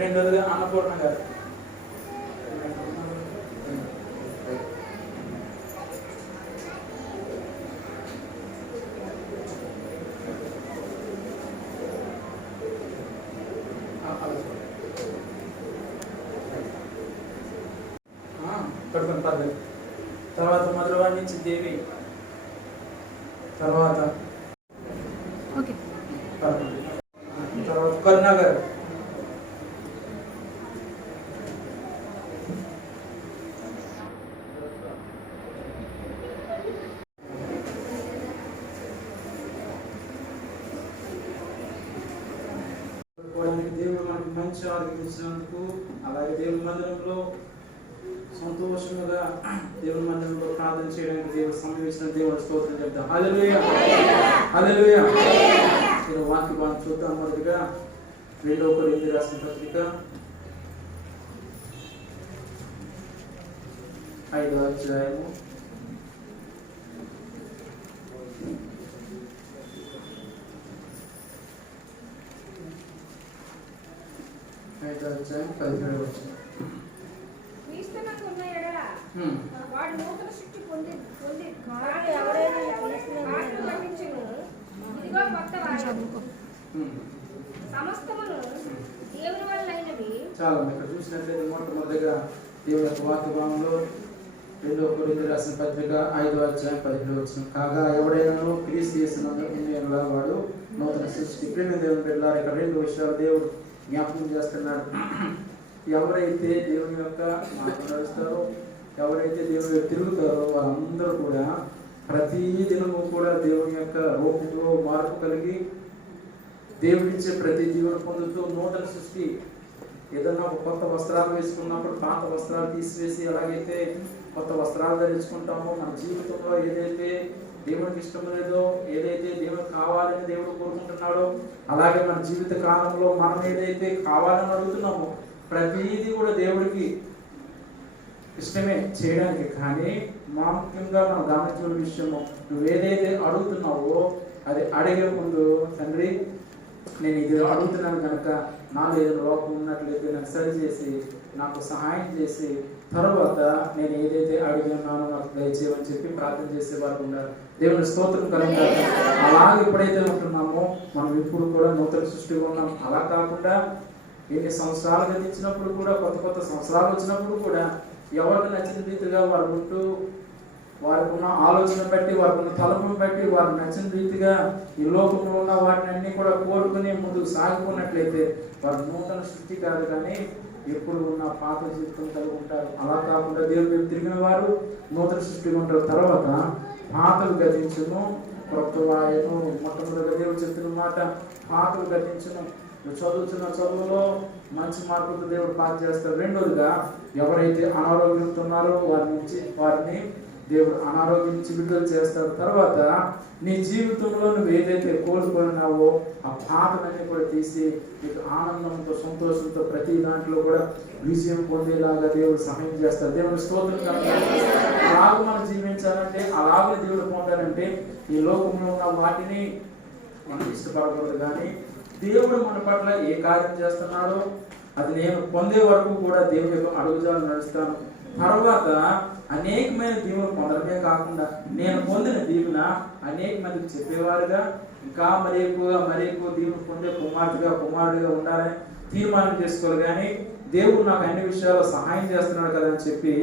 రెండోదిగా అన్నపూర్ణ గారు. పడుకుని పర్లేదు. తర్వాత మధురవాడి నుంచి దేవి, తర్వాత తర్వాత కరుణా గారు, దేవుడు మనకు మంచి ఆరోగ్యం ఇచ్చినందుకు, అలాగే దేవుని మందిరంలో సంతోషంగా దేవుని మందిరంలో ప్రార్థన చేయడానికి దేవుడు సమయం ఇచ్చిన దేవుడు స్తోత్రం చెప్తాం. హల్లెలూయా హల్లెలూయా. వాక్య భాగం చూద్దాం. మొదటిగా 2 కొరింథీ రాసిన పత్రిక 5వ అధ్యాయము 17వ వచనం. వాడు నూతన సృష్టి పొంది ఇదిగో కొత్త సమస్తమును దేవుని వల్ల అయినవి. చాలా ఇక్కడ చూసినట్లయితే మొట్టమొదటిగా దేవుని యొక్క వాక్య భాగంలో 2 కొరింథీ రాసిన పత్రిక 5వ అధ్యాయం 17వ వచనం. కాగా ఎవడైనా క్రీస్తు యేసునందు వాడు నూతన సృష్టి. ప్రేమ దేవుని బిడ్డలారా, ఇక్కడ 2 విషయాలు దేవుడు జ్ఞాపకం చేస్తున్నాడు. ఎవరైతే దేవుని యొక్క మాట నడుస్తారో, ఎవరైతే దేవుని తిరుగుతారో వారందరూ కూడా ప్రతి దినము కూడా దేవుని యొక్క రూపంలో మార్పు కలిగి దేవుడిచ్చే ప్రతి జీవన పొందుతూ నూతన సృష్టి. ఏదన్నా ఒక కొత్త వస్త్రాలు వేసుకున్నప్పుడు పాత వస్త్రాలు తీసివేసి ఎలాగైతే కొత్త వస్త్రాలు ధరించుకుంటామో, మన జీవితంలో ఏదైతే దేవునికి ఇష్టం లేదో, ఏదైతే దేవునికి కావాలని దేవుడు కోరుకుంటున్నాడో, అలాగే మన జీవిత కాలంలో మనం ఏదైతే కావాలని అడుగుతున్నామో ప్రతిదీ కూడా దేవుడికి ఇష్టమే చేయడానికి. కానీ ముఖ్యంగా మనం గమనించిన విషయము, నువ్వు ఏదైతే అడుగుతున్నావో అది అడిగే ముందు, తండ్రి నేను ఇది అడుగుతున్నాను కనుక నాలో ఏదైనా లోపం ఉన్నట్లయితే నాకు సరి చేసి నాకు సహాయం చేసి తర్వాత నేను ఏదైతే అడిగి ఉన్నానో నాకు దయచేయమని చెప్పి ప్రార్థన చేసేవారు ఉన్నారు. దేవుని స్తోత్రం కలుగుతారు. అలాగే ఎప్పుడైతే ఉంటున్నామో మనం ఇప్పుడు కూడా నూతన సృష్టిగా ఉన్నాం. అలా కాకుండా ఎన్ని సంవత్సరాలు గతించినప్పుడు కూడా, కొత్త సంవత్సరాలు వచ్చినప్పుడు కూడా ఎవరికి నచ్చిన రీతిగా వారు ఉంటూ, వారికి ఉన్న ఆలోచన బట్టి, వారికి ఉన్న తలపును బట్టి, వారు నచ్చిన రీతిగా ఈ లోకంలో ఉన్న వాటిని అన్ని కూడా కోరుకుని ముందుకు సాగిపోయినట్లయితే వారు నూతన సృష్టి కాదు, కానీ ఎప్పుడు ఉన్న పాత జీవితం కలిగి ఉంటారు. అలా కాకుండా దేవుని వైపు తిరిగిన వారు నూతన సృష్టిగా ఉంటారు. తర్వాత పాతలు గతించును, క్రొత్త వాయను. మొట్టమొదటిగా దేవుడు చెప్తున్న మాట, పాతలు గతించును. చదువుతున్న చదువులో మంచి మార్పులతో దేవుడు పాస్ చేస్తారు. రెండోదిగా ఎవరైతే అనారోగ్యంతో ఉన్నారో వారిని దేవుడు అనారోగ్యం నుంచి విడుదల చేస్తారు. తర్వాత నీ జీవితంలో నువ్వు ఏదైతే కోల్పోయినావో ఆ పాటలన్నీ కూడా తీసి నీకు ఆనందంతో, సంతోషంతో ప్రతి దాంట్లో కూడా విజయం పొందేలాగా దేవుడు సహాయం చేస్తారు. దేవుడు స్తోత్రం. అలాగ మనం జీవించాలంటే, అలాగే దేవుడు పొందాలంటే ఈ లోకంలో ఉన్న వాటిని మనం ఇష్టపడకూడదు. కానీ దేవుడు మన పట్ల ఏ కార్యం చేస్తున్నాడో అది నేను పొందే వరకు కూడా దేవుని యొక్క అడుగుజాలు నడుస్తాను. తర్వాత అనేకమైన దీవులు పొందడమే కాకుండా నేను పొందిన దీవున అనేక మందికి చెప్పేవారుగా, ఇంకా మరీ ఎక్కువ దీవులు పొందే కుమారుడిగా ఉండాలని తీర్మానం చేసుకోవాలి. కానీ దేవుడు నాకు అన్ని విషయాల్లో సహాయం చేస్తున్నాడు కదా అని చెప్పి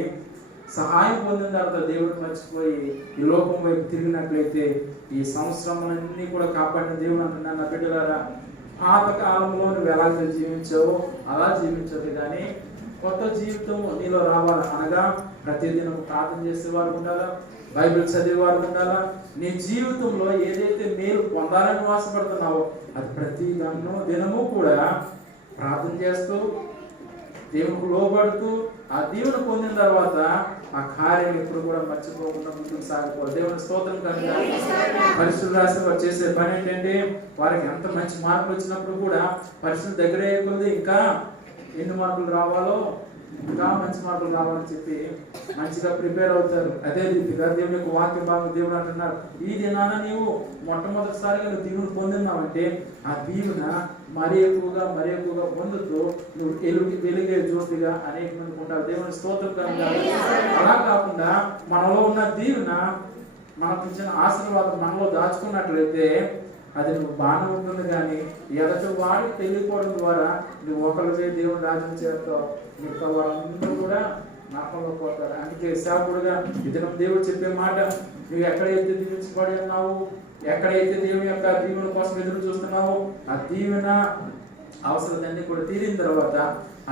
సహాయం పొందిన తర్వాత దేవుడు మర్చిపోయి ఈ లోకం వైపు తిరిగినట్లయితే ఈ సంవత్సరములన్నీ కూడా కాపాడిన దేవుడు అంటున్నాను. నా బిడ్డలారా, పాత కాలంలో నువ్వు ఎలాగైతే జీవించావో అలా జీవించదు, కానీ కొత్త జీవితం నీలో రావాలి. అనగా ప్రతిదినం ప్రార్థన చేసేవారు ఉండాలా, బైబిల్ చదివేవారు ఉండాలా. నీ జీవితంలో ఏదైతే మేలు పొందాలని ఆశపడుతున్నావో అది ప్రతి దినము కూడా ప్రార్థన చేస్తూ దేవునికి లోబడుతూ ఆ దేవుని పొందిన తర్వాత ఆ కార్యం ఎప్పుడు కూడా మర్చిపోకుండా ముందుకు సాగిపోవాలి. దేవుని స్తోత్రం. కనుక పరిశుద్ధులు రాసి వారు చేసే పని ఏంటంటే, వారికి ఎంత మంచి మార్పులు వచ్చినప్పుడు కూడా పరిశుద్ధుల దగ్గరే కొద్ది ఇంకా ఎన్ని మార్పులు రావాలో ఇంకా మంచి మార్కులు కావాలని చెప్పి మంచిగా ప్రిపేర్ అవుతారు. అదే రీతిగా దేవుని యొక్క వాక్య భాగం దేవుడు అంటున్నారు, ఈ దినాన నీవు మొట్టమొదటిసారిగా నువ్వు దీవుని పొందినావంటే ఆ దీవున మరీ ఎక్కువగా పొందుతూ నువ్వు వెలిగే జ్యోతిగా అనేక మంది ఉంటారు. దేవుని స్తోత్రం కనుక అలా కాకుండా మనలో ఉన్న దీవున మనకు ఇచ్చిన ఆశీర్వాదం మనలో దాచుకున్నట్లయితే అది నువ్వు బాగానే ఉంటుంది, కానీ ఎదటి వాడికి తెలియకపోవడం ద్వారా నువ్వు ఒకరివే దేవుని రాజ్యం చేస్తావు, మిగతా వాళ్ళందరూ కూడా నరకంలో పోతారు. అందుకే సేవకుడుగా ఇతను దేవుడు చెప్పే మాట, నువ్వు ఎక్కడైతే దీవించబడి ఉన్నావు, ఎక్కడైతే దేవుని యొక్క దీవెన కోసం ఎదురు చూస్తున్నావో ఆ దీవెన అవసరతన్నీ కూడా తీరిన తర్వాత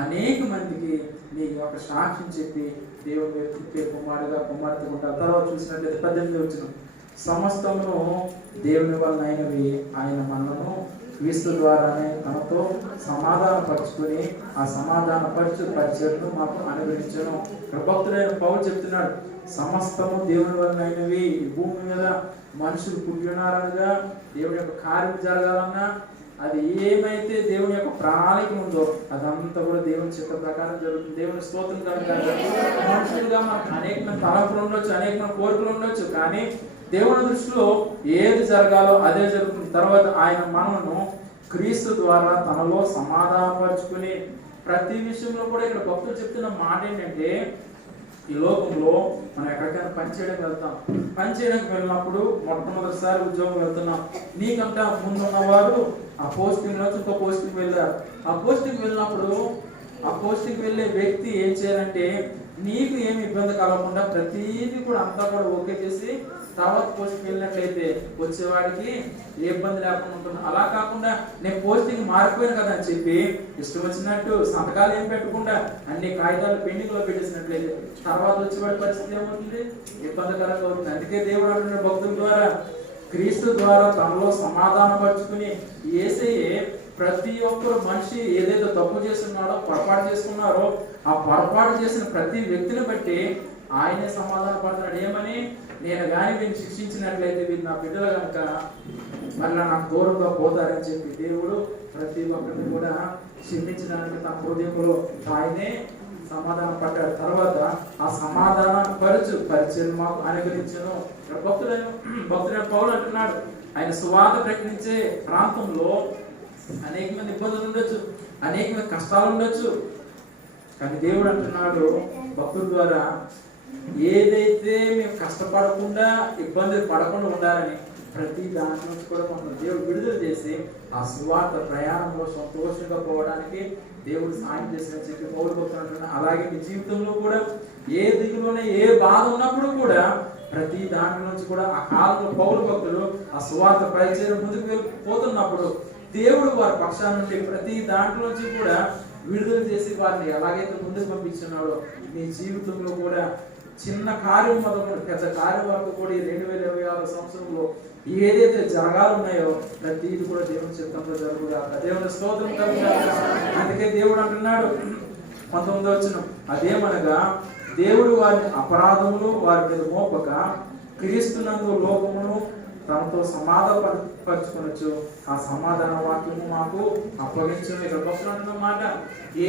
అనేక మందికి నీ యొక్క సాక్ష్యం చెప్పి దేవుని వ్యక్తిత్వ కుమార్తె ఉంటారు. తర్వాత చూసినట్లయితే 18 వచ్చిన సమస్తమును దేవుని వలన అయినవి ఆయన మనను క్రీస్తు ద్వారానే తనతో సమాధానపరుచుకుని ఆ పరిచయను మాకు అనుగ్రహించను. భక్తుడైన పౌలు చెప్తున్నాడు, సమస్తము దేవుని వలన అయినవి. ఈ భూమి మీద మనుషులు పుట్టినారనగా దేవుని యొక్క కార్యం జరగాలన్నా అది ఏమైతే దేవుని యొక్క ప్రణాళిక ఉందో అదంతా కూడా దేవుని చిత్త ప్రకారం జరుగుతుంది. దేవుని స్తోత్రం కనుక మనుషులుగా మనకు అనేకమైన తలంపులు ఉండొచ్చు, అనేకమైన కోరికలు ఉండొచ్చు, కానీ దేవుని దృష్టిలో ఏది జరగాలో అదే జరుగుతుంది. తర్వాత ఆయన మనను క్రీస్తు ద్వారా తనలో సమాధానపరుచుకుని ప్రతి విషయంలో కూడా ఇక్కడ భక్తులు చెప్తున్న మాట ఏంటంటే, ఈ లోకంలో మనం ఎక్కడికైనా పనిచేయడానికి వెళ్తాం. పనిచేయడానికి వెళ్ళినప్పుడు మొట్టమొదటిసారి ఉద్యోగం వెళ్తున్నాం, నీకంటే ముందున్నవారు ఆ పోస్టింగ్ నుంచి ఇంకో పోస్టింగ్ వెళ్ళారు. ఆ పోస్టింగ్ వెళ్ళినప్పుడు ఆ పోస్టింగ్ వెళ్ళే వ్యక్తి ఏం చేయాలంటే నీకు ఏమి ఇబ్బంది కలగకుండా ప్రతిదీ కూడా అంతా కూడా ఓకే చేసి తర్వాత పోస్టింగ్ వెళ్ళినట్లయితే వచ్చేవాడికి ఏ ఇబ్బంది లేకుండా ఉంటుంది. అలా కాకుండా నేను పోస్టింగ్ మారిపోయాను కదా అని చెప్పి ఇష్టం వచ్చినట్టు సంతకాలు ఏం పెట్టకుండా అన్ని కాగితాలు పెండింగ్ లో పెట్టేసినట్లయితే తర్వాత వచ్చేవాడి పరిస్థితి ఏమవుతుంది? ఇబ్బందికరంగా అవుతుంది. అందుకే దేవుడు అంటున్న భక్తుల ద్వారా క్రీస్తు ద్వారా తనలో సమాధానపరుచుకుని యేసయ్యే ప్రతి ఒక్కరు మనిషి ఏదైతే తప్పు చేస్తున్నాడో పొరపాటు చేసుకున్నారో ఆ పొరపాటు చేసిన ప్రతి వ్యక్తిని బట్టి ఆయనే సమాధాన పడుతున్నాడు. ఏమని? నేను కానీ వీరిని శిక్షించినట్లయితే వీరు నా బిడ్డలు కనుక మళ్ళీ నాకు దూరంగా పోతారని చెప్పి దేవుడు ప్రతి ఒక్కరిని కూడా క్షమించడానికి తన హృదయంలో ఆయనే సమాధానం పడ్డాడు. తర్వాత ఆ సమాధాన పరిచయం మాకు అనుగ్రహించను. భక్తుడైన పౌలు అంటున్నాడు, ఆయన సువార్త ప్రకటించే ప్రాంతంలో అనేక మంది ఇబ్బందులు ఉండొచ్చు, అనేక మంది కష్టాలు ఉండొచ్చు, కానీ దేవుడు అంటున్నాడు భక్తుల ద్వారా ఏదైతే మేము కష్టపడకుండా ఇబ్బందులు పడకుండా ఉండాలని ప్రతి దాంట్లో నుంచి కూడా మనం దేవుడు విడుదల చేసి ఆ సువార్త ప్రయాణంలో సంతోషంగా పోవడానికి దేవుడు సాయం చేసిన చెప్పి పౌలు భక్తులు అంటున్నాడు. అలాగే మీ జీవితంలో కూడా ఏ దిగులోనే ఏ బాధ ఉన్నప్పుడు కూడా ప్రతి దాంట్లో నుంచి కూడా ఆ కాలంలో పౌలు భక్తులు ఆ సువార్త పరిచయం ముందుకు పోతున్నప్పుడు దేవుడు వారి పక్షాల నుండి ప్రతి దాంట్లో నుంచి కూడా విడుదల చేసి వారిని ఎలాగైతే ముందుకు పంపించున్నాడో మీ జీవితంలో కూడా చిన్న కార్యం మొదలు పెద్ద కార్యం వరకు కూడా 2026 సంవత్సరంలో ఏదైతే జరగాలున్నాయో ప్రతిది కూడా దేవుని చిత్తంలో జరుగుగాక. దేవుని స్తోత్రం కలుగుగాక. అందుకే దేవుడు అంటున్నాడు 19వ వచనం, అదేమనగా దేవుడు వారి అపరాధములు వారి మీద మోపక క్రీస్తునందు లోకమును తనతో సమాధానపరచుకొనొచ్చు ఆ సమాధాన వాక్యము మాకు అప్పగించను. ఇక్కడ వస్తున్న మాట,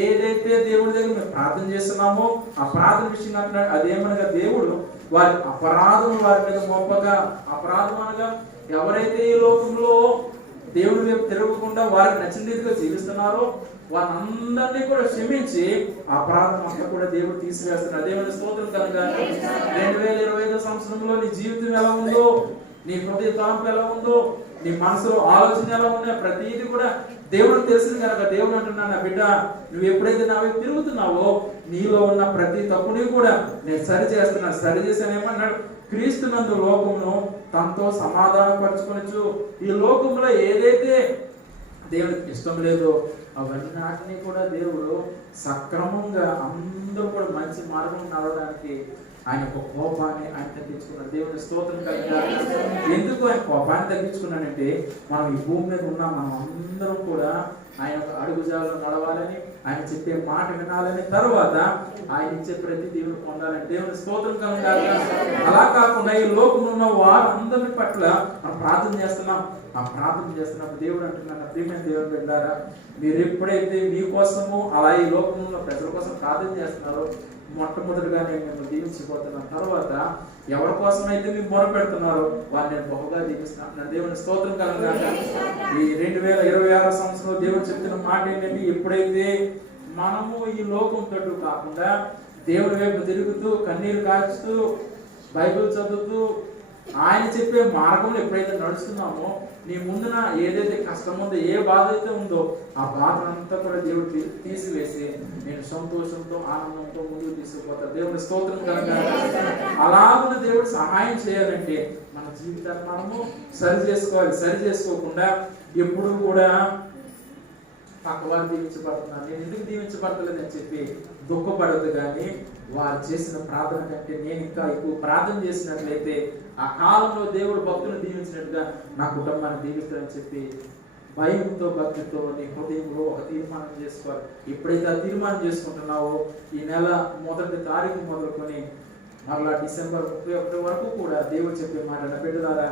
ఏదైతే దేవుడి దగ్గర మేము ప్రార్థన చేస్తున్నామో ఆ ప్రార్థన విషయం అంటున్నాడు. అదేమనగా దేవుడు వారి అపరాధం వారి మీద మోపగా, అపరాధం అనగా ఎవరైతే ఈ లోకంలో దేవుడి వైపు తిరగకుండా వారికి నచ్చిన రీతిగా జీవిస్తున్నారో వారందరినీ కూడా క్షమించి అపరాధం అంతా కూడా దేవుడు తీసివేస్తున్నాడు. దేవుని స్తోత్రం కనుక 2025 సంవత్సరంలో నీ జీవితం ఎలా ఉందో, నీ హృదయ తలంపు ఎలా ఉందో, నీ మనసులో ఆలోచన ఎలా ఉన్నాయో ప్రతిదీ కూడా దేవుడు తెలిసింది కనుక దేవుడు అంటున్నాడు, నా బిడ్డ నువ్వు ఎప్పుడైతే నా వైపు తిరుగుతున్నావో నీలో ఉన్న ప్రతి తప్పుని కూడా నేను సరి చేస్తున్నాను. సరి చేశాను ఏమన్నాడు? క్రీస్తునందు లోకమును తనతో సమాధానపరచుకొనొచ్చు. ఈ లోకంలో ఏదైతే దేవుడికి ఇష్టం లేదో అవన్నీ కూడా దేవుడు సక్రమంగా అందరూ కూడా మంచి మార్గం నడవడానికి ఆయన ఒక కోపాన్ని ఆయన తగ్గించుకున్నాడు. దేవుని స్తోత్రం కలిగారు. ఎందుకు ఆయన కోపాన్ని తగ్గించుకున్నాడంటే మనం ఈ భూమి మీద ఉన్న మనం అందరం కూడా ఆయన అడుగుజాలలో నడవాలని, ఆయన చెప్పే మాట వినాలని, తర్వాత ఆయన ఇచ్చే ప్రతి దేవుడు పొందాలని. దేవుని స్తోత్రం కలిగారు. అలా కాకుండా ఈ లోకంలో ఉన్న వారందరి పట్ల మనం ప్రార్థన చేస్తున్నాం. ఆ ప్రార్థన చేస్తున్నప్పుడు దేవుడు అంటున్నాడు, ప్రియమైన దేవుని బిడ్డలారా, మీరు ఎప్పుడైతే మీకోసము అలా ఈ లోకంలో ప్రజల కోసం ప్రార్థన చేస్తున్నారో, మొట్టమొదటిగా నేను మిమ్మల్ని దీవించిపోతున్నాను. తర్వాత ఎవరి కోసం అయితే మీరు మొర పెడుతున్నారో వారిని నేను బహుగా దీవిస్తున్నాను. దేవుని స్తోత్రం కలుగుగాక. ఈ 2026 సంవత్సరంలో దేవుడు చెప్తున్న మాట ఏంటంటే, ఎప్పుడైతే మనము ఈ లోకం తట్టు కాకుండా దేవుడి వైపు తిరుగుతూ కన్నీరు కాచుతూ బైబిల్ చదువుతూ ఆయన చెప్పే మార్గంలో ఎప్పుడైతే నడుస్తున్నామో, నీ ముందున ఏదైతే కష్టం ఉందో, ఏ బాధ అయితే ఉందో, ఆ బాధనంతా కూడా దేవుడు తీసివేసి నేను సంతోషంతో ఆనందంతో ముందుకు తీసుకుపోతాను. దేవుని స్తోత్రం కనుక అలాగున్న దేవుడు సహాయం చేయాలంటే మన జీవితాన్ని మనము సరి చేసుకోవాలి. సరి చేసుకోకుండా ఎప్పుడు కూడా పక్కవారు దీవించబడుతున్నారు, నేను ఎందుకు దీవించబడతలేదని చెప్పి దుఃఖపడదు. కానీ వారు చేసిన ప్రార్థన కంటే నేను ఇంకా ఎక్కువ ప్రార్థన చేసినట్లయితే ఆ కాలంలో దేవుడు భక్తులను దీవించినట్టుగా నా కుటుంబాన్ని దీవిస్తారని చెప్పి భయంతో భక్తితో నీ హృదయంలో ఒక తీర్మానం చేసుకోవాలి. ఎప్పుడైతే ఆ తీర్మానం చేసుకుంటున్నావో, ఈ నెల 1వ తారీఖు మొదలుకొని మరలా డిసెంబర్ 31 వరకు కూడా దేవుడు చెప్పే మాట, నా బిడ్డలారా,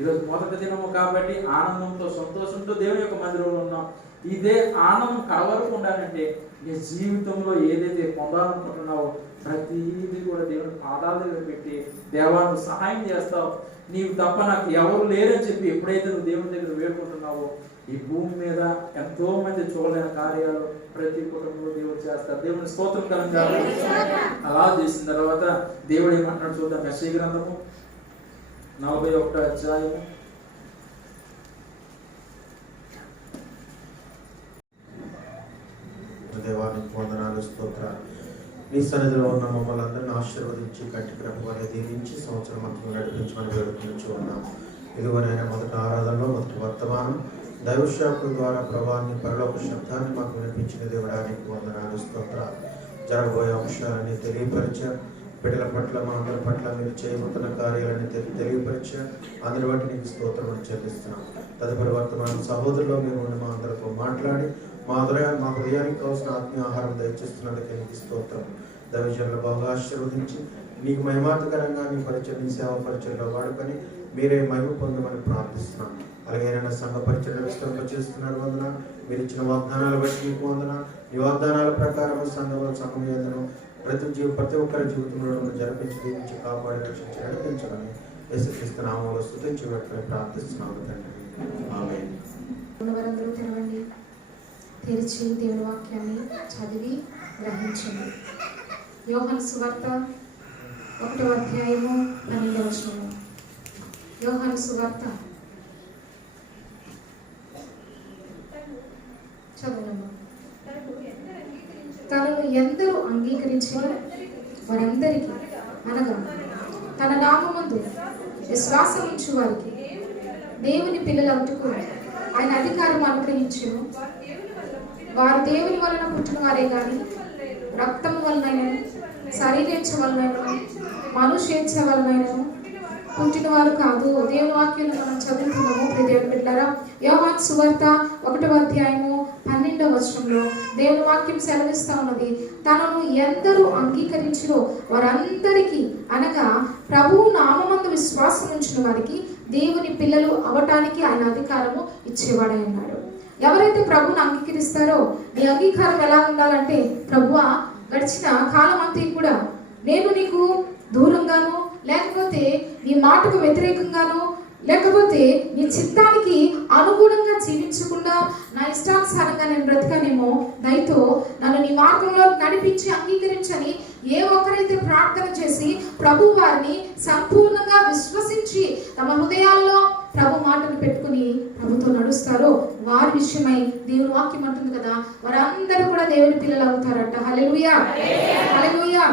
ఈరోజు 1వ దినము కాబట్టి ఆనందంతో సంతోషంతో దేవుని యొక్క మందిరంలో ఉన్నాం. ఇదే ఆనందం కడవరకు ఉండాలంటే నీ జీవితంలో ఏదైతే పొందాలనుకుంటున్నావో ప్రతిదీ కూడా దేవుని పాదాల దగ్గర పెట్టి, దేవా నువ్వు సహాయం చేస్తావు, నీవు తప్ప నాకు ఎవరు లేరని చెప్పి ఎప్పుడైతే నువ్వు దేవుని దగ్గర వేడుకుంటున్నావో, ఈ భూమి మీద ఎంతో మంది చూడలేని కార్యాలు ప్రతి కుటుంబంలో దేవుడు చేస్తారు. దేవుని స్తోత్రం కనుక అలా చేసిన తర్వాత దేవుడు ఏమంటున్నాడు చూద్దాం. యెషయా గ్రంథము 41వ అధ్యాయము దేవానికి వందనాలు, స్తోత్రాలు. నీ సన్నిధిలో ఉన్న మమ్మల్ని అందరినీ ఆశీర్వదించి కంటికి రెప్పవలె దీవించి సంవత్సరం మొత్తం నడిపించమని వేడుకొని ఉన్నాం. ఇదివరైనా మొదటి ఆరాధనలో మొదటి వర్తమానం దైవశాఖల ద్వారా ప్రభావాన్ని పరలోక శబ్దాన్ని మాకు వినిపించిన దేవుడానికి వందనాలు, స్తోత్రాలు. జరగబోయే అంశాలని తెలియపరిచారు. బిడ్డల పట్ల మా అందరి పట్ల మీరు చేయబోతున్న కార్యాలని తెలియపరిచారు. అందరి బట్టి నీకు స్తోత్రం చెల్లిస్తున్నాం. తదుపరి వర్తమానం సహోదరులో మీరు మా అందరితో మాట్లాడి మా హృదయానికి కావాల్సిన ఆత్మీయ ఆహారం దయచేస్తున్నందుకే నీకు స్తోత్రం. దైవజనులు బాగా ఆశీర్వదించి నీకు మహిమార్థకరంగా నీ పరిచయం, నీ సేవ పరిచయంలో వాడుకొని మీరే మహిమ పొందమని ప్రార్థిస్తున్నాం. అలాగే సంఘ పరిచయం విస్తరింపచేస్తున్నారు వందన. మీరు ఇచ్చిన వాగ్దానాలు బట్టి నీకు వందన. ఈ వాగ్దానాల ప్రకారం సంఘంలో సమయంలో ప్రతి ఒక్కరి జీవితంలో జరిపించి దీవించి కాపాడి రక్షించి నడిపించాలని యేసుక్రీస్తు నామములో స్తుతించి పెట్టుకొని ప్రార్థిస్తున్నాము తండ్రి. ఆమేన్. తెరవండి, తెరిచి దేవుని వాక్యాన్ని చదివి గ్రహించండి. యోహాను సువార్త 1వ అధ్యాయము 12వ వచనం. యోహాను సువార్త చదవండి. తనను ఎందరూ అంగీకరించిన వారందరికీ, అనగా తన నామమందు విశ్వాసం ఉంచు వారికి దేవుని పిల్లలందుకు ఆయన అధికారం అనుగ్రహించును. వారు దేవుని వలన పుట్టిన వారే గాని రక్తము వలనైనను శరీరేచ్ఛ వలనైనను మనుష్యేచ్ఛ వలనైనను పుట్టిన వారు కాదు. దేవుని వాక్యాన్ని మనం చదువుతున్నాము. దేవుని బిడ్డలారా, యోహాను సువార్త 1వ అధ్యాయము 12వ వచనంలో దేవుని వాక్యం సెలవిస్తా ఉన్నది, తనను ఎందరూ అంగీకరించినో వారందరికీ, అనగా ప్రభువు నామమందు విశ్వాసం ఉంచిన వారికి దేవుని పిల్లలు అవటానికి ఆయన అధికారము ఇచ్చేవాడే అన్నాడు. ఎవరైతే ప్రభువుని అంగీకరిస్తారో, నీ అంగీకారం ఎలా ఉండాలంటే, ప్రభువా గడిచిన కాలం అంతా కూడా నేను నీకు దూరంగాను, లేకపోతే నీ మాటకు వ్యతిరేకంగాను, లేకపోతే నీ చిత్తానికి అనుగుణంగా జీవించకుండా నా ఇష్టానుసారంగా నేను బ్రతికానేమో, దయతో నన్ను నీ మార్గంలో నడిపించి అంగీకరించని ఏ ఒక్కరైతే ప్రార్థన చేసి ప్రభు వారిని సంపూర్ణంగా విశ్వసించి తమ హృదయాల్లో ప్రభు మాటను పెట్టుకుని ప్రభుతో నడుస్తారో వారి విషయమై దేవుని వాక్యం అంటుంది కదా, వారందరూ కూడా దేవుని పిల్లలు అవుతారట. హల్లెలూయా, హల్లెలూయా.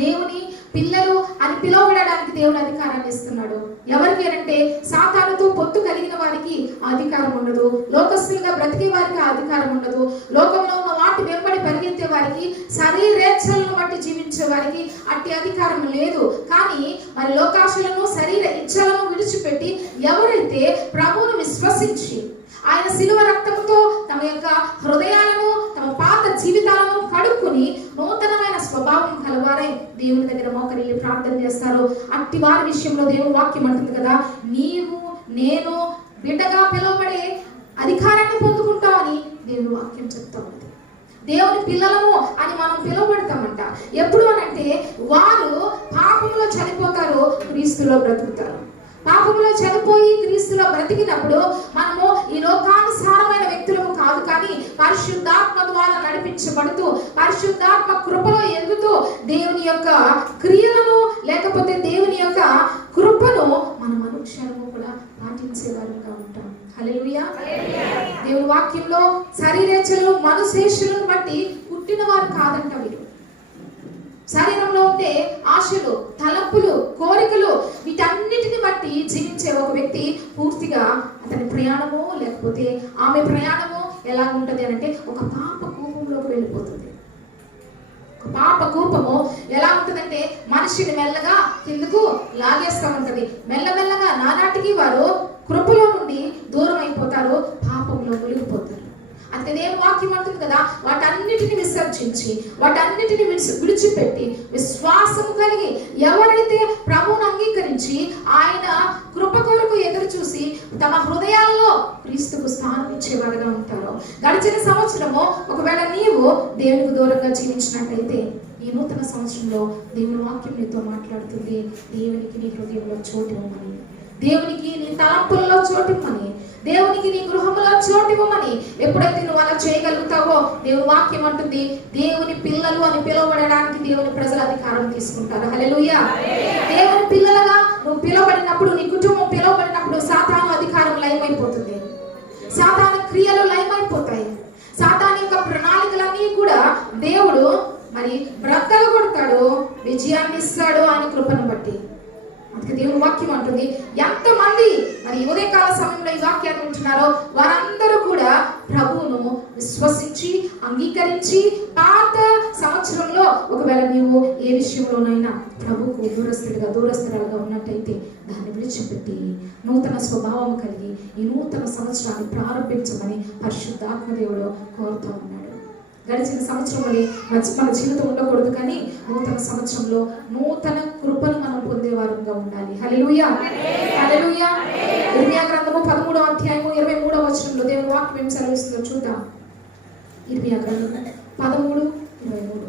దేవుని పిల్లలు అని పిలువబడడానికి దేవుడు అధికారాన్ని ఇస్తున్నాడు. ఎవరికి అంటే, సాతానుతో పొత్తు కలిగిన వారికి అధికారం ఉండదు, లోకస్తులుగా బ్రతికే వారికి అధికారం ఉండదు, లోకంలో ఉన్న వాటి వెంబడి పరిగెత్తే వారికి, శరీరేచ్ఛలను బట్టి జీవించే వారికి అట్టి అధికారం లేదు. కానీ మరి లోకాశలను శరీర ఇచ్ఛలను విడిచిపెట్టి ఎవరైతే ప్రభువును విశ్వసించి ఆయన శిలువ రక్తంతో తమ యొక్క హృదయాలను, తమ పాత జీవితాలను కడుక్కుని నూతనమైన స్వభావం కలవారై దేవుని దగ్గర మోకరిల్లి ప్రార్థన చేస్తారు, అట్టి వారి విషయంలో దేవుని వాక్యం అంటుంది కదా, నీవు నేను బిడ్డ అధికారాన్ని పొందుకుంటామని దేవుని వాక్యం చెప్తా ఉంది. దేవుని పిల్లలము అని మనం పిలువబడతామంట. ఎప్పుడు అనంటే వారు పాపంలో చనిపోతారు, క్రీస్తులో బ్రతుకుతారు. పాపంలో చనిపోయి క్రీస్తులో బ్రతికినప్పుడు మనము ఈ లోకానుసారమైన వ్యక్తులము కాదు, కానీ పరిశుద్ధాత్మ ద్వారా నడిపించబడుతూ పరిశుద్ధాత్మ కృపలో ఎదుగుతూ దేవుని యొక్క క్రియలను లేకపోతే దేవుని యొక్క కృపను మనం అనుక్షణము కూడా పాటించేవారుగా ఉంటాం. హల్లెలూయా. దేవుని వాక్యంలో శరీరేచ్ఛలు మనుశేషులను బట్టి పుట్టిన వారు కాదంట వీరు. శరీరంలో ఉండే ఆశలు, తలంపులు, కోరికలు వీటన్నిటిని బట్టి జీవించే ఒక వ్యక్తి పూర్తిగా అతని ప్రయాణము లేకపోతే ఆమె ప్రయాణము ఎలా ఉంటుంది అంటే ఒక పాప కూపంలోకి వెళ్ళిపోతుంది. ఒక పాప కూపము ఎలా ఉంటుందంటే మనిషిని మెల్లగా కిందకు లాగేస్తూ ఉంటది. మెల్లమెల్లగా నానాటికి వారు కృపలో నుండి దూరం అయిపోతారు, పాపంలో మునిగిపోతారు. అందుకే దేవుని వాక్యం అంటుంది కదా, వాటన్నిటిని విసర్జించి వాటన్నిటిని విడిచిపెట్టి విశ్వాసము కలిగి ఎవరైతే ప్రభువును అంగీకరించి ఆయన కృప కొరకు ఎదురు చూసి తమ హృదయాల్లో క్రీస్తుకు స్థానం ఇచ్చేవారుగా ఉంటారో. గడిచిన సంవత్సరము ఒకవేళ నీవు దేవునికి దూరంగా జీవించినట్లయితే ఈ నూతన సంవత్సరంలో దేవుని వాక్యం నీతో మాట్లాడుతుంది. దేవునికి నీ హృదయంలో చోటు ఇవ్వమని, దేవునికి నీ తలంపుల్లో చోటు ఇవ్వమని, దేవునికి నీ గృహంలో చోటు ఇవ్వమని. ఎప్పుడైతే నువ్వు అలా చేయగలుగుతావో దేవుని వాక్యం అంటుంది దేవుని పిల్లలు అని పిలువబడడానికి దేవుని ప్రజల అధికారం తీసుకుంటారు. హల్లెలూయా. దేవుని పిల్లలుగా నువ్వు పిలువబడినప్పుడు, నీ కుటుంబం పిలువబడినప్పుడు సాతాను అధికారం లయమైపోతుంది, సాతాను క్రియలు లయమైపోతాయి. సాతాను యొక్క ప్రణాళికలన్నీ కూడా దేవుడు మరి బ్రక్కలు కొడతాడు, విజయాన్ని ఇస్తాడు ఆయన కృపను బట్టి. అందుకే దేవుని వాక్యం అంటుంది ఎంతమంది మరి ఉదయకాల సమయంలో ఈ వాక్యాన్ని వింటున్నారో వారందరూ కూడా ప్రభువును విశ్వసించి అంగీకరించి పాత సంవత్సరంలో ఒకవేళ నీవు ఏ విషయంలోనైనా ప్రభువుకు దూరస్తులుగా ఉన్నట్టయితే దాన్ని విడిచిపెట్టి నూతన స్వభావం కలిగి ఈ నూతన సంవత్సరాన్ని ప్రారంభించమని పరిశుద్ధాత్మ దేవుడు కోరుతూ ఉన్నాడు. గడిచిన సంవత్సరంలో మన జీవితం ఉండకూడదు, కానీ నూతన సంవత్సరంలో నూతన కృపను మనం పొందేవారంగా ఉండాలి. హల్లెలూయా. హల్లెలూయా. ఇర్మియా గ్రంథము 13వ అధ్యాయము 23వ వచనంలో దేవుని వాక్యం ఏం సెలవిస్తుందో చూద్దాం. ఇర్మియా గ్రంథము 13:23.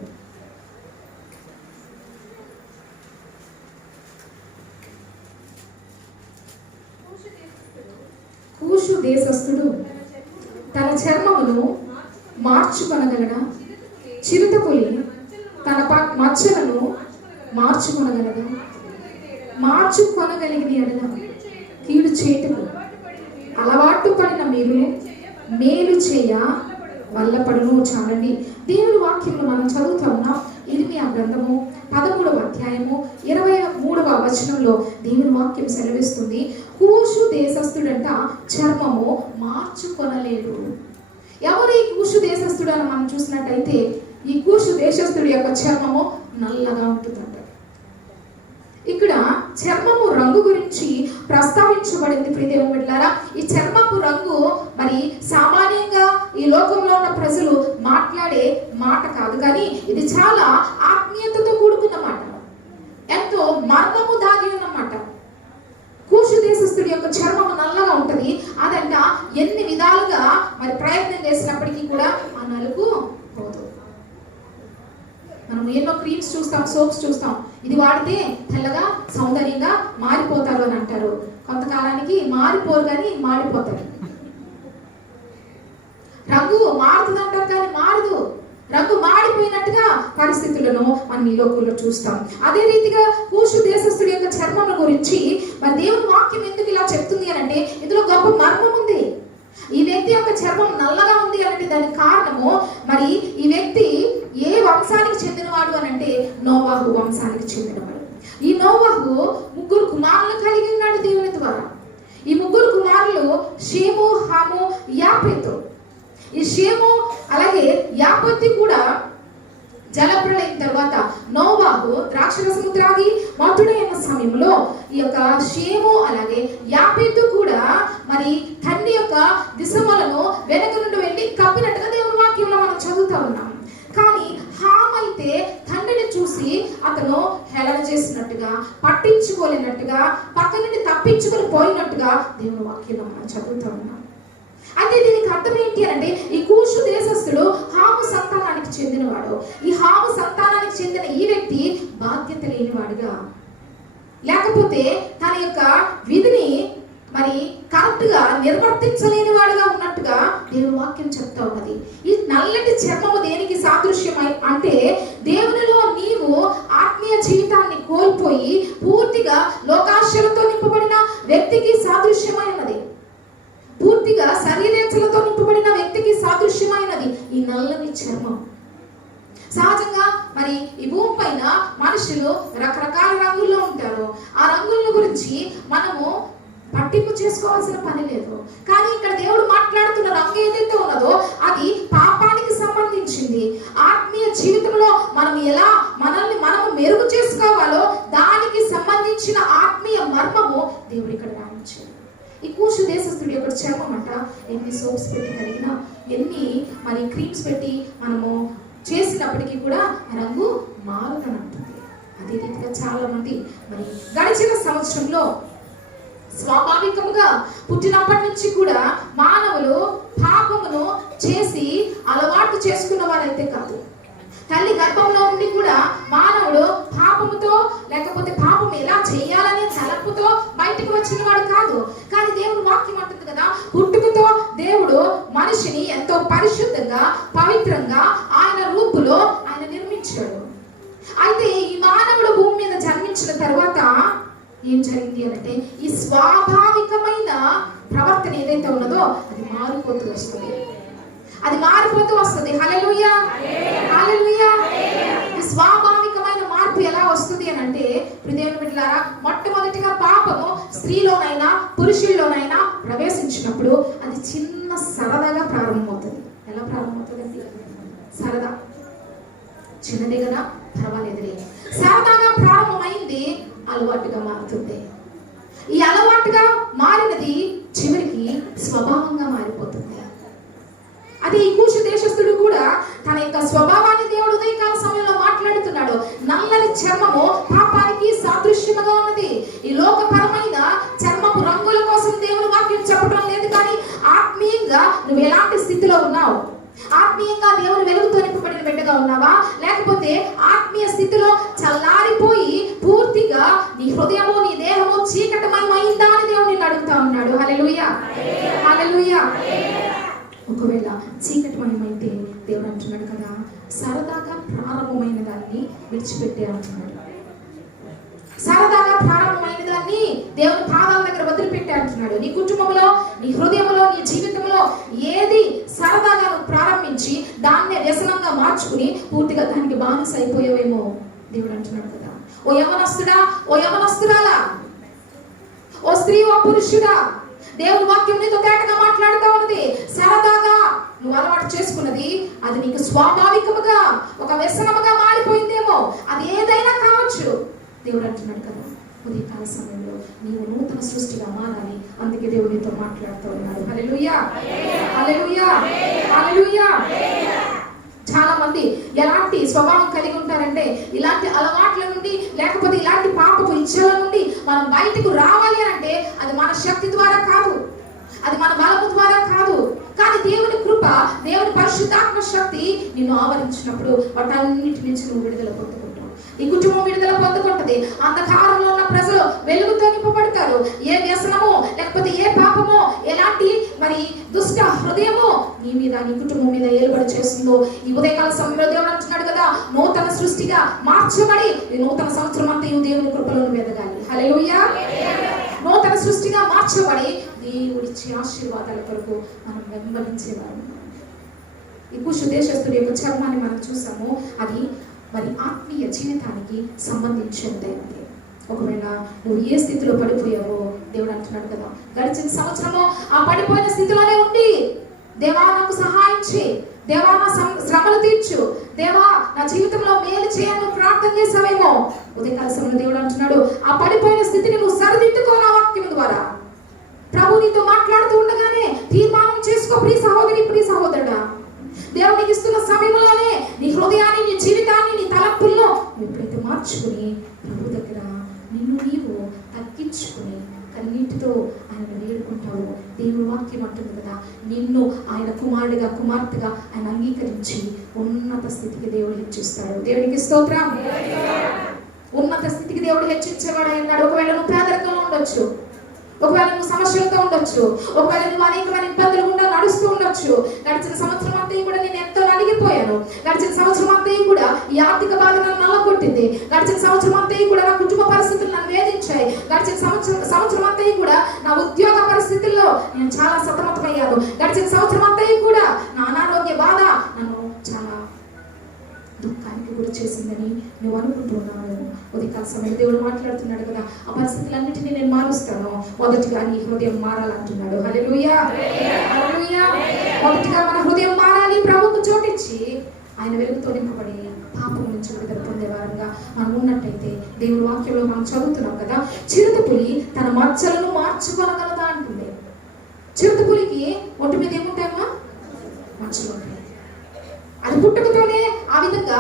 కూషు దేశస్థుడు తన చర్మమును మార్చుకొనగలడా? చిరుతపులి తన మచ్చలను మార్చుకొనగలదా? మార్చుకొనగలిగిన ఎడల కీడు చేటుకు అలవాటు పడిన మీరు మేలు చేయ వల్లపడును. చాలండి. దేవుని వాక్యంలో మనం చదువుతా ఉన్నాం. ఇర్మియా గ్రంథము 13వ అధ్యాయము 23వ వచనంలో దేవుని వాక్యం సెలవిస్తుంది, కూషు దేశస్థుడంట చర్మము మార్చుకొనలేడు. ఎవరు ఈ కూషు దేశస్థుడు అని మనం చూసినట్టయితే ఈ కూషు దేశస్థుడి యొక్క చర్మము నల్లగా ఉంటుందంట. ఇక్కడ చర్మము రంగు గురించి ప్రస్తావించబడింది. ప్రియదేవుని బిడ్డలారా, ఈ చర్మపు రంగు మరి సామాన్యంగా ఈ లోకంలో ఉన్న ప్రజలు మాట్లాడే మాట కాదు, కానీ ఇది చాలా ఆత్మీయతతో కూడుకున్న మాట, ఎంతో మర్మము దాగి ఉన్నమాట. కూషు దేశస్థుడి యొక్క చర్మము నల్లగా ఉంటది. అదంట ఎన్ని విధాలుగా మరి ప్రయత్నం చేసినప్పటికీ కూడా ఆ నలుపు పోదు. మనం ఎన్నో క్రీమ్స్ చూస్తాం, సోప్స్ చూస్తాం, ఇది వాడితే తెల్లగా సౌందర్యంగా మారిపోతారు అని అంటారు. కొంతకాలానికి మారిపోరు కానీ మాడిపోతారు. రంగు మారుతుంది అంటారు కానీ మారదు. రంగు మాడిపోయినట్టుగా పరిస్థితులను మనం ఈ లోకంలో చూస్తాం. అదే రీతిగా కూషు దేశస్థుడి యొక్క చర్మం గురించి మరి దేవుని వాక్యం ఎందుకు ఇలా చెప్తుంది అని అంటే ఇందులో గొప్ప మర్మం ఉంది. ఈ వ్యక్తి యొక్క చర్మం నల్లగా ఉంది అంటే దానికి కారణము మరి ఈ వ్యక్తి ఏ వంశానికి చెందినవాడు అని అంటే నోవాహు వంశానికి చెందినవాడు. ఈ నోవాహు 3 కుమారులు కలిగి ఉన్నాడు దేవుని ద్వారా. ఈ 3 కుమారులు షేము, హాము, యాపెతు. ఈ షేము అలాగే యాపెతు కూడా జలప్రళయం తర్వాత నోవాహు ద్రాక్షరసము త్రాగి మత్తుడైన సమయంలో ఈ యొక్క షేము అలాగే యాపెతు కూడా మరి తండ్రి యొక్క దిశమలను వెనక నుండి వెళ్ళి కప్పినట్టుగా దేవుని వాక్యంలో మనం చదువుతా ఉన్నాం. కానీ హామైతే తండ్రిని చూసి అతను హేళన చేసినట్టుగా, పట్టించుకోలేనట్టుగా, పక్క నుండి తప్పించుకొని పోయినట్టుగా దేవుని వాక్యంలో మనం చదువుతా ఉన్నాం. అయితే ఇది అర్థం ఏంటి అంటే ఈ కూషు దేశస్థుడు హాము సంతానానికి చెందినవాడు. ఈ హాము సంతానానికి చెందిన ఈ వ్యక్తి బాధ్యత లేనివాడుగా, లేకపోతే తన యొక్క విధిని మరి కరెక్ట్ గా నిర్వర్తించలేని వాడుగా ఉన్నట్టుగా దేవుని వాక్యం చెప్తా ఉన్నది. ఈ నల్లటి చర్మము దేనికి సాదృశ్యమై అంటే దేవునిలో నీవు ఆత్మీయ జీవితాన్ని కోల్పోయి పూర్తిగా లోకాశలతో నింపబడిన వ్యక్తికి సాదృశ్యమైనది. పూర్తిగా శరీరేచ్ఛలతో నింపబడిన వ్యక్తికి సాదృశ్యమైనది ఈ నల్లని చర్మం. సహజంగా మరి ఈ భూమి పైన మనుషులు రకరకాల రంగుల్లో ఉంటారు. ఆ రంగుల గురించి మనము పట్టింపు చేసుకోవాల్సిన పని లేదు. కానీ ఇక్కడ దేవుడు మాట్లాడుతున్న రంగు ఏదైతే ఉన్నదో అది పాపానికి సంబంధించింది. ఆత్మీయ జీవితంలో మనం ఎలా మనల్ని మనము మెరుగు చేసుకోవాలో దానికి సంబంధించిన ఆత్మీయ మర్మము దేవుడు ఇక్కడ రాయించాడు. ఈ కూషు దేశస్థుడి యొక్క చర్మం అంట ఎన్ని సోప్స్ పెట్టి కలిగినా, ఎన్ని మరి క్రీమ్స్ పెట్టి మనము చేసినప్పటికీ కూడా రంగు మారుతనంటుంది. అదే రీతిగా చాలా మంది మరి గడిచిన సంవత్సరంలో స్వాభావికముగా పుట్టినప్పటి నుంచి కూడా మానవులు పాపమును చేసి అలవాటు చేసుకున్న వారైతే కాదు. తల్లి గర్భంలో ఉండి కూడా మానవుడు పాపముతో లేకపోతే పాపం ఎలా చేయాలనే తలపుతో బయటకు వచ్చిన వాడు కాదు. కానీ దేవుడు వాక్యం అంటుంది కదా, పుట్టుకతో దేవుడు మనిషిని ఎంతో పరిశుద్ధంగా పవిత్రంగా ఆయన రూపులో ఆయన నిర్మించాడు. అయితే ఈ మానవుడు భూమి మీద జన్మించిన తర్వాత ఏం జరిగింది అంటే ఈ స్వాభావికమైన ప్రవర్తన ఏదైతే ఉన్నదో అది మారిపోతూ వస్తుంది. అది మారిపోతూ వస్తుంది. హల్లెలూయా, హల్లెలూయా. ఈ స్వాభావికమైన మార్పు ఎలా వస్తుంది అని అంటే దేవుని బిడ్డలారా, మొట్టమొదటిగా పాపము స్త్రీలోనైనా పురుషుల్లోనైనా ప్రవేశించినప్పుడు అది చిన్న సరదాగా ప్రారంభమవుతుంది. ఎలా ప్రారంభమవుతుందండి? సరదా, చిన్నదే కదా, పర్వాలేదులే. సరదాగా ప్రారంభమైంది అలవాటుగా మారుతుంది. ఈ అలవాటుగా మారినది చివరికి స్వభావంగా మారిపోతుంది. అది ఈ కూషు దేశస్థుడు కూడా తన యొక్క స్వభావాన్ని దేవుడు ఉదయకాల సమయంలో మాట్లాడుతున్నాడు. నల్లని చర్మము పాపానికి సాదృశ్యముగా ఉన్నది. ఈ లోకపరమైన చర్మపు రంగుల కోసం దేవుడు వాక్యం చెప్పడం లేదు. కానీ ఆత్మీయంగా నువ్వు ఎలాంటి స్థితిలో ఉన్నావు? ఆత్మీయంగా దేవుని వెలుగుతో నింపబడిన బిడ్డగా ఉన్నావా, లేకపోతే ఆత్మీయ స్థితిలో చల్లారిపోయి పూర్తిగా నీ హృదయము నీ దేహము చీకటమయమైందా అని దేవుడు నిన్ను అడుగుతా ఉన్నాడు. హల్లెలూయా, హల్లెలూయా. ఒకవేళ చీకటమయమైతే దేవుడు అంటున్నాడు కదా, సరదాగా ప్రారంభమైన దాన్ని విడిచిపెట్టే అంటున్నాడు. సరదాగా ప్రారంభమైన దాన్ని దేవుని పాదాల దగ్గర వదిలిపెట్టే అంటున్నాడు. నీ కుటుంబంలో, నీ హృదయంలో, నీ జీవితంలో ఏది సరదాగా నువ్వు ప్రారంభించి దాన్నే వ్యసనంగా మార్చుకుని పూర్తిగా దానికి బానిస అయిపోయావేమో దేవుడు అంటున్నాడు కదా. ఓ యవనస్తుడా, ఓ యవనస్తురాలా, ఓ స్త్రీ, ఓ పురుషుడా, దేవుని వాక్యం నీతో తేటగా మాట్లాడుతూ ఉంది. సరదాగా నువ్వు అలవాటు చేసుకున్నది అది నీకు స్వాభావికముగా ఒక వ్యసనముగా మారిపోయిందేమో. అది ఏదైనా కావచ్చు. దేవుడు అంటున్నాడు కదా, ఉదయకాల సమయంలో నీవు నూతన సృష్టిగా మారాలి. అందుకే దేవుడు నీతో మాట్లాడుతూ ఉన్నాడు. హల్లెలూయా, హల్లెలూయా, హల్లెలూయా. చాలా మంది ఎలాంటి స్వభావం కలిగి ఉంటారంటే ఇలాంటి అలవాట్ల నుండి లేకపోతే ఇలాంటి పాపపు ఇచ్చల నుండి మనం బయటకు రావాలి అంటే అది మన శక్తి ద్వారా కాదు, అది మన బలము ద్వారా కాదు. కానీ దేవుని కృప, దేవుని పరిశుద్ధాత్మ శక్తి నిన్ను ఆవరించినప్పుడు వాటన్నిటి నుంచి నువ్వు విడుదల పొందుకుంటావు. ఈ కుటుంబం విడుదల పొందుకుంటది. అంధకారంలో ఉన్న ప్రజలు వెలుగుతో నింపబడతారు. ఏ వ్యసనమో లేకపోతే ఏ పాపమో ఎలాంటి మరి దుష్ట హృదయమో నీ మీద, నీ కుటుంబం మీద ఏలుబడి చేస్తుందో ఈ ఉదయకాల సమయంలో దేవుడు అంటున్నాడు కదా, నూతన సృష్టిగా మార్చబడి ఈ నూతన సంవత్సరం అంతా దేవుని కృపలో ఎదగాలి. హల్లెలూయా. నూతన సృష్టిగా మార్చబడి దేవుడిచ్చే ఆశీర్వాదాల కొరకు మనం వెంబడించేవారు. ఈ కూషు దేశస్థుడి యొక్క చర్మాన్ని మనం చూసాము. అది మరి ఆత్మీయ జీవితానికి సంబంధించింది. ఒకవేళ నువ్వు ఏ స్థితిలో పడిపోయావో దేవుడు అంటున్నాడు కదా, గడిచిన సంవత్సరము ఆ పడిపోయిన స్థితిలోనే ఉండి దేవా నాకు సహాయం చేయి, దేవా నా శ్రమలు తీర్చు, దేవా నా జీవితంలో మేలు చేయను ప్రార్థన చేసావేమో. ఉదయకాల సమయంలో దేవుడు అంటున్నాడు, ఆ పడిపోయిన స్థితిని నువ్వు సరిదిద్దుకో నా వాక్యం ద్వారా. ప్రభు నీతో మాట్లాడుతూ ఉండగానే తీర్మానం చేసుకో ప్రియ సహోదరి, ప్రియ సహోదరుడా. దేవునికి ఇస్తున్న సమయంలోనే నీ హృదయాన్ని, నీ జీవితాన్ని, నీ తలపుల్లో ఎప్పుడైతే మార్చుకుని ప్రభు దగ్గర నిన్ను నీవు తగ్గించుకుని కన్నీటితో ఆయన వేడుకుంటావు. దేవుని వాక్యం అంటుంది కదా, నిన్ను ఆయన కుమారుడిగా కుమార్తెగా ఆయన అంగీకరించి ఉన్నత స్థితికి దేవుడు హెచ్చిస్తాడు. దేవునికి స్తోత్రం. ఉన్నత స్థితికి దేవుడు హెచ్చించేవాడు అన్నాడు. ఒకవేళ నువ్వు పేదరికంలో ఉండొచ్చు, ఒకవేళ నువ్వు సమస్యలతో ఉండొచ్చు, ఒకవేళ నువ్వు అనేకమైన ఇబ్బందులు గుండా నడుస్తూ ఉండొచ్చు. గడిచిన సంవత్సరం అంతా కూడా నేను ఎంతో నలిగిపోయాను. గడిచిన సంవత్సరం అంతా కూడా ఈ ఆర్థిక బాధ నన్ను నల్లగొట్టింది. గడిచిన సంవత్సరం అంతా కూడా నా కుటుంబ పరిస్థితులు నన్ను వేధించాయి. గడిచిన సంవత్సరం అంతా కూడా నా ఉద్యోగ పరిస్థితుల్లో నేను చాలా సతమతమయ్యాను. గడిచిన సంవత్సరం అంతా కూడా నా అనారోగ్య బాధ నన్ను చాలా దుఃఖానికి గురి చేసిందని నువ్వు అనుకుంటున్నావు. ఉదయకాల సమయంలో దేవుడు మాట్లాడుతున్నాడు కదా, ఆ పరిస్థితులన్నిటినీ నేను మారుస్తాను. మొదటిగా నీ హృదయం మారాలంటున్నాడు. హల్లెలూయా, హల్లెలూయా. మొదటిగా మన హృదయం మారాలి. ప్రభువుకు చోటిచ్చి ఆయన వెలుగుతో నింపబడి పాపం నుంచి విడుదల పొందేవారంగా మనం ఉన్నట్టయితే దేవుడి వాక్యంలో మనం చదువుతున్నాం కదా, చిరుతపులి తన మచ్చలను మార్చుకోనగలదా అంటుంది. చిరుతపులికి ఒంటి మీద ఏముంటాయమ్మా? మచ్చలు ఉంటాయి. అది పుట్టుకతోనే ఆ విధంగా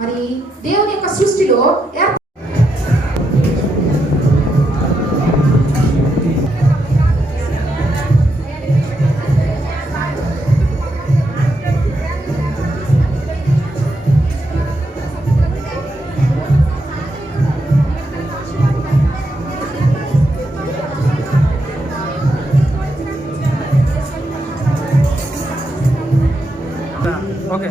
మరి దేవుని యొక్క సృష్టిలో ఓకే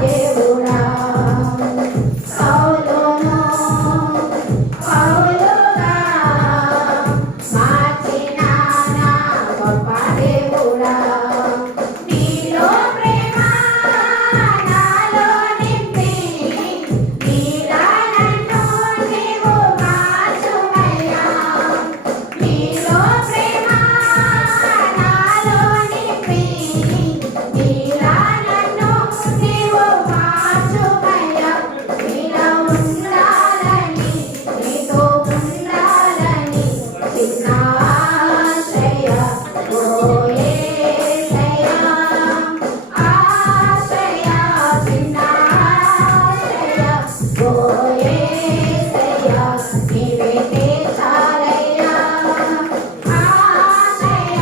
దేవుడా పౌలును పౌలుగా మార్చిన నా గొప్ప దేవుడా నీలో ప్రేమ నాలో నింపి నీలా నన్ను నీవు మార్చుమయ్యా నీలో ప్రేమ నాలో నింపి నీలా నన్ను నీవు మార్చుమయ్యా నీలో ఉండాలని నీతో ఉండాలని చిన్న ఆశయ ఓ యేసయ్యా ఆశయ చిన్న ఆశయ ఓ యేసయ్యా నీవే చాలయ్యా ఆశయ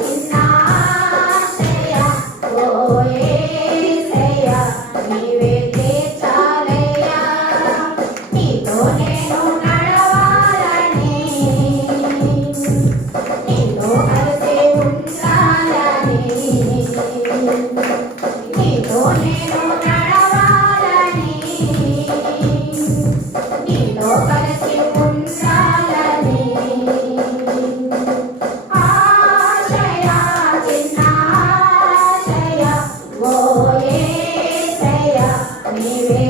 చిన్న ఆశయ ఓ యేసయ్యా నీవే చాలయ్యా నీతో నేను నడవాలని నీతో కలిసి ఉండాలని నీతో నేను నడవాలని నీతో కలిసి ఉండాలని ఆశయ చిన్న ఆశయ ఓ యేసయ్యా నీవే